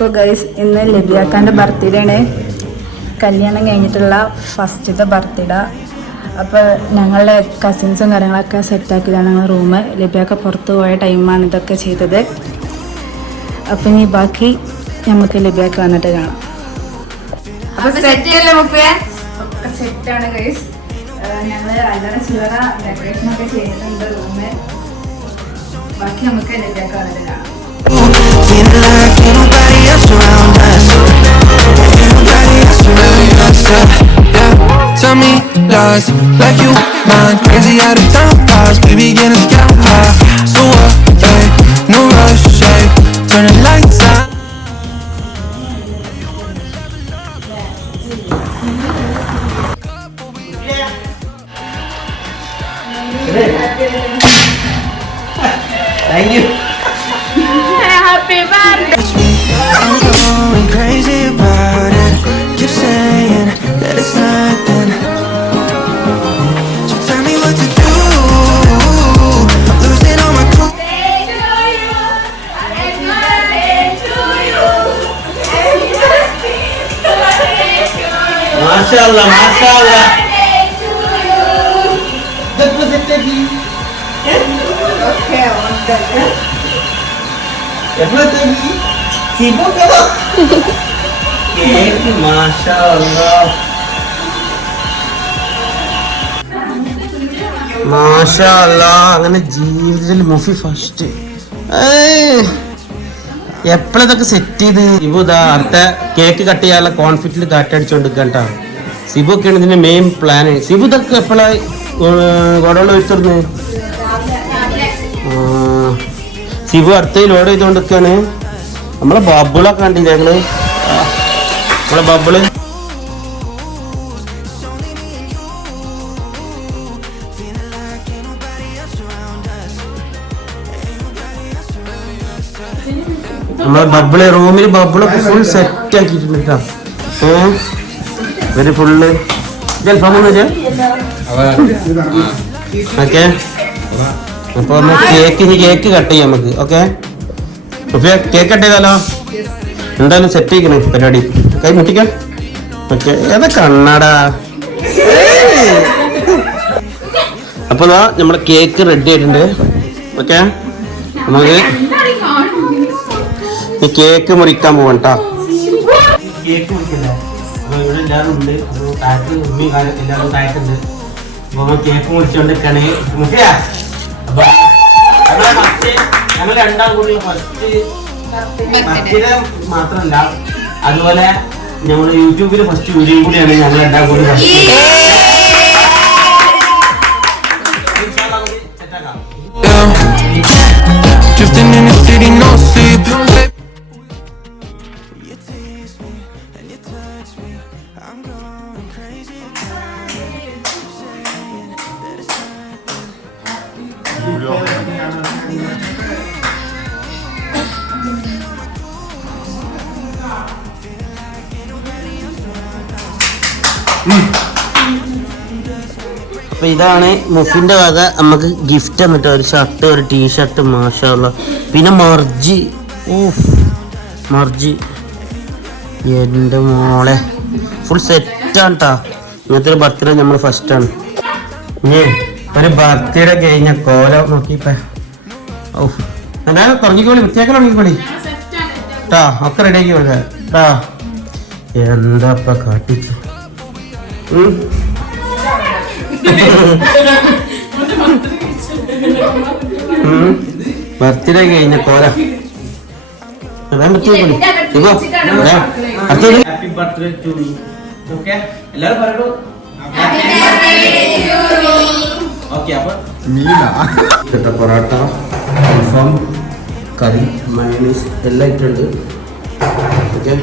അപ്പോൾ ഗൈസ് ഇന്ന് ലബിയാക്കാൻ്റെ ബർത്ത്ഡേ ആണ്. കല്യാണം കഴിഞ്ഞിട്ടുള്ള ഫസ്റ്റത്തെ ബർത്ത്ഡേ. അപ്പോൾ ഞങ്ങളുടെ കസിൻസും കാര്യങ്ങളൊക്കെ സെറ്റാക്കിയതാണ് ഞങ്ങളുടെ റൂം. ലബിയാക്ക പുറത്ത് പോയ ടൈമാണ് ഇതൊക്കെ ചെയ്തത്. അപ്പം ഇനി ബാക്കി നമുക്ക് ലബിയാക്ക വന്നിട്ട് കാണാം. അപ്പോൾ സെറ്റല്ലേ മുപ്പേ? ഒക്കെ സെറ്റാണ് ഗൈസ്. ഞങ്ങൾ അല്ലറ ചില്ലറ ഡെക്കറേഷനൊക്കെ ചെയ്യുന്നുണ്ട് റൂമിൽ. ബാക്കി നമുക്ക് ലബിയാക്ക വന്നിട്ട് കാണാം. Tell me lies like you mind crazy out of town vibes, baby getting sky high. So what? Hey, no rush, hey, turn the lights out. Thank you. Happy birthday. I'm going crazy about it. Keep saying that it's nothing. So tell me what to do. I'm losing all my cool. Mashallah, mashallah. That was it, baby. Okay, one second. That was it, baby. Sibuk kalau. Cake, mashallah. മാഷാല്ലാ. അങ്ങനെ ജീവിതത്തിൽ മുഫി first എപ്പോഴതൊക്കെ set ചെയ്ത് സിബു ഇതാ അടുത്ത cake cut ചെയ്യാനുള്ള കോൺഫിറ്റിൽ കാറ്റടിച്ചോണ്ടിരിക്കട്ടോ. സിബു ഒക്കെയാണ് ഇതിന്റെ main plan. Sibu ഇതൊക്കെ എപ്പോഴാണ് ഗോഡൗണിൽ വെച്ചിരുന്നു? സിബു അടുത്ത ലോഡ് ചെയ്തോണ്ടിരിക്കാണ്. നമ്മളെ ബബിളൊക്കെ കണ്ടില്ലേ ഞങ്ങള്? നമ്മളെ ബബിള് നമ്മളെ ബബിള് റൂമിൽ ബബിളൊക്കെ ഫുൾ സെറ്റ് ആക്കിയിട്ടുണ്ട് കേട്ടോ. ഇവര് ഫുള്ള് ഓക്കെ. അപ്പൊ നമുക്ക് കേക്ക് കട്ട് ചെയ്യാം നമുക്ക്. ഓക്കെ കേക്ക് കട്ട് ചെയ്താലോ? എന്തായാലും സെറ്റ് ചെയ്യണേ പരിപാടി. കൈ മുട്ടിക്കാം. ഓക്കെ ഏതാ കണ്ണാടാ. അപ്പൊ നമ്മളെ കേക്ക് റെഡി ആയിട്ടുണ്ട്. ഓക്കെ നമുക്ക് ഈ കേക്ക് മുറിക്കാൻ പോവാം കേട്ടോ. കേക്ക് മുറിക്കല്ലേ? അപ്പൊ ഇവിടെ എല്ലാവരും ഉണ്ട്. താഴത്ത് ഉമ്മയും എല്ലാവരും താഴത്തുണ്ട്. അപ്പൊ കേക്ക് മുറിച്ചോണ്ടിരിക്കാണ്. അപ്പൊ ഞങ്ങൾ രണ്ടാം കൂടി ഫസ്റ്റ് ബർത്ത്ഡേ മാത്രമല്ല, അതുപോലെ ഞങ്ങൾ യൂട്യൂബിൽ ഫസ്റ്റ് വീഡിയോ കൂടിയാണ് ഞങ്ങൾ രണ്ടാം കൂടി Drifting in the city, no sleep. You tease me and you touch me. I'm going crazy. Keep saying that it's അപ്പൊ ഇതാണ് മുഫിന്റെ വക നമുക്ക് ഗിഫ്റ്റ് എന്നിട്ട് ഒരു ഷർട്ട്, ഒരു ടീഷർട്ട്. മാഷാഅല്ലാഹ്. പിന്നെ മർജി. മർജി എൻ്റെ മോളെ ഫുൾ സെറ്റാണ് കേട്ടോ. ഇങ്ങനത്തെ ഒരു ബർത്ത്ഡേ നമ്മൾ ഫസ്റ്റാണ്. ഇനി ഒരു ബർത്ത്ഡേ കഴിഞ്ഞ കോലം നോക്കിപ്പോ എന്തായാലും തുടങ്ങിക്കോളി, വൃത്തിയാക്കാൻ തുടങ്ങിക്കോളി കേട്ടോ. ഒക്കെ റെഡിയാക്കി കൊടുക്കാം കേട്ടോ. എന്താ കാട്ടിച്ചു ബർത്ത്ഡേ കഴിഞ്ഞ കോല. Happy birthday to me. Okay എല്ലാവരും പറയൂ. ഓക്കേ അപ്പൊ പൊറോട്ട, അൽഫാം, കറി, മയോണൈസ് എല്ലാം ഇട്ടുണ്ട്. ഓക്കെ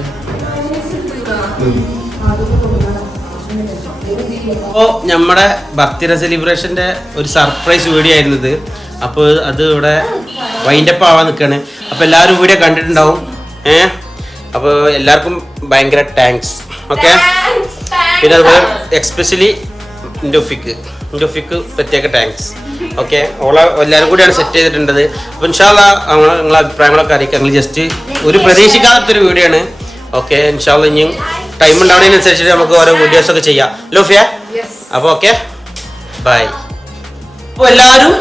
അപ്പോൾ നമ്മുടെ ബർത്ത്ഡേ സെലിബ്രേഷൻ്റെ ഒരു സർപ്രൈസ് വീഡിയോ ആയിരുന്നത്. അപ്പോൾ അത് ഇവിടെ വൈൻഡപ്പ് ആവാൻ നിൽക്കുകയാണ്. അപ്പോൾ എല്ലാവരും വീഡിയോ കണ്ടിട്ടുണ്ടാവും. അപ്പോൾ എല്ലാവർക്കും ഭയങ്കര താങ്ക്സ്. ഓക്കെ പിന്നെ അതുപോലെ എക്സ്പെഷ്യലി ഇൻഡോഫിക്ക് പ്രത്യേക താങ്ക്സ്. ഓക്കെ ഓളെ എല്ലാവരും കൂടിയാണ് സെറ്റ് ചെയ്തിട്ടുണ്ടത്. അപ്പോൾ ഇൻഷാല്ല നിങ്ങളെ അഭിപ്രായങ്ങളൊക്കെ അറിയിക്കാം. നിങ്ങൾ ജസ്റ്റ് ഒരു പ്രതീക്ഷിക്കാത്തൊരു വീഡിയോ ആണ്. ഓക്കെ ഇൻഷാല്ല ഇനിയും ടൈം ഉണ്ടാവുന്നതിനനുസരിച്ചിട്ട് നമുക്ക് ഓരോ വീഡിയോസൊക്കെ ചെയ്യാം. ലൂഫിയ അപ്പോൾ ഓക്കെ ബൈ. അപ്പോൾ എല്ലാവരും